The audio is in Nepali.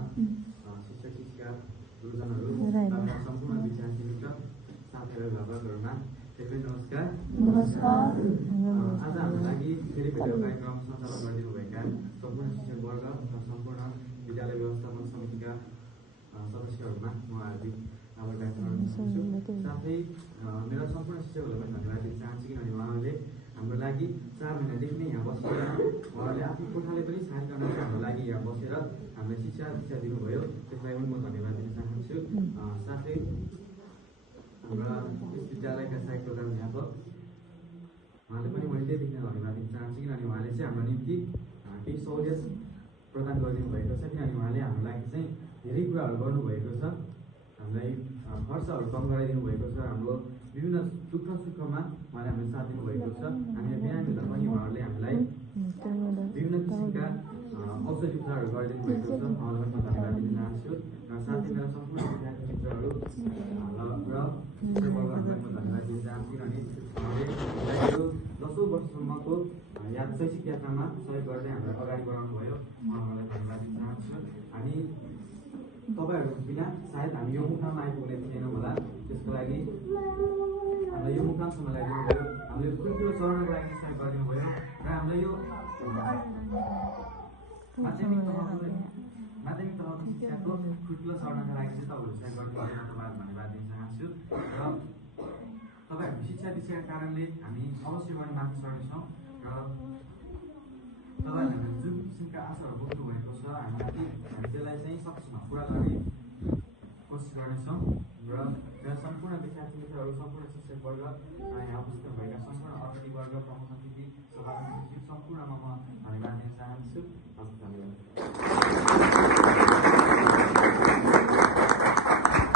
शिक्षक शिक्षिका गुरुजनहरू सम्पूर्ण विद्यार्थी मित्र साथीहरू लगभगहरूमा धेरै नमस्कार। आज हाम्रो लागि फेरि भिडियो कार्यक्रम सञ्चालन गरिदिनुभएका सम्पूर्ण शिक्षकवर्ग र सम्पूर्ण विद्यालय व्यवस्थापन समितिका सदस्यहरूमा म हार्दिक आभार व्यक्त गर्न चाहन्छु। साथै मेरा सम्पूर्ण शिक्षकहरूलाई पनि धन्यवाद दिन चाहन्छु, किनभने उहाँहरूले हाम्रो लागि 4 महिनादेखि नै यहाँ बसेर उहाँहरूले आफ्नो कोठाले पनि सहायता गर्न हाम्रो लागि यहाँ बसेर हामीलाई शिक्षा दीक्षा दिनुभयो, त्यसलाई पनि म धन्यवाद दिन चाहन्छु। साथै हाम्रा यस विद्यालयका सहायक प्रधानाध्यापक उहाँले पनि मैले त्यहीदेखि धन्यवाद दिन चाहन्छु, किनभने उहाँले चाहिँ हाम्रो निम्ति केही सहुलियत प्रदान गरिदिनु भएको छ। किनभने उहाँले हाम्रो लागि चाहिँ धेरै कुराहरू गर्नुभएको छ, हामीलाई खर्चहरू कम गराइदिनु भएको छ, हाम्रो विभिन्न दुःख सुखमा उहाँले हामीलाई साथ दिनुभएको छ। हामीले बिहान हुँदा पनि उहाँहरूले हामीलाई विभिन्न किसिमका औषधि उपचारहरू गरिदिनु भएको छ, उहाँलाई पनि म धन्यवाद दिन चाहन्छु। र साथै मेरा सम्पूर्ण विद्यार्थी मित्रहरू र शिक्षकवर्गहरूलाई म धन्यवाद दिन चाहन्छु, किनभने उहाँले यो 10औं वर्षसम्मको शैक्षिक यात्रामा सहयोग गर्दै हामीलाई अगाडि बढाउनु भयो, म उहाँलाई धन्यवाद दिन चाहन्छु। अनि तपाईँहरूको बिना सायद हामी यो मुकाममा आइपुग्ने थिएनौँ होला, त्यसको लागि हामीलाई यो मुकामसम्म ल्याइदिनु भयो, हामीले ठुल्ठुलो चरणको लागि सहयोग गरिदिनु भयो र हामीलाई यो माध्यमिक तहको शिक्षाको ठुल्ठुलो चरणका लागि चाहिँ तपाईँहरू सहयोग गर्नुभयो, म तपाईँलाई धन्यवाद दिन चाहन्छु। र तपाईँहरूको शिक्षा दीक्षाका कारणले हामी अवश्य पनि माथि सर्नेछौँ र तपाईँहरूले जुन किसिमका आशाहरू बोक्नु भएको छ हामीमाथि, हामी त्यसलाई चाहिँ सकेसम्म पुरा गर्ने कोसिस गर्नेछौँ। र यहाँ सम्पूर्ण विद्यार्थी मित्रहरू, सम्पूर्ण शिक्षकवर्ग, यहाँ उपस्थित भएका सम्पूर्ण अतिथिवर्ग, प्रमुख अतिथि, सभापति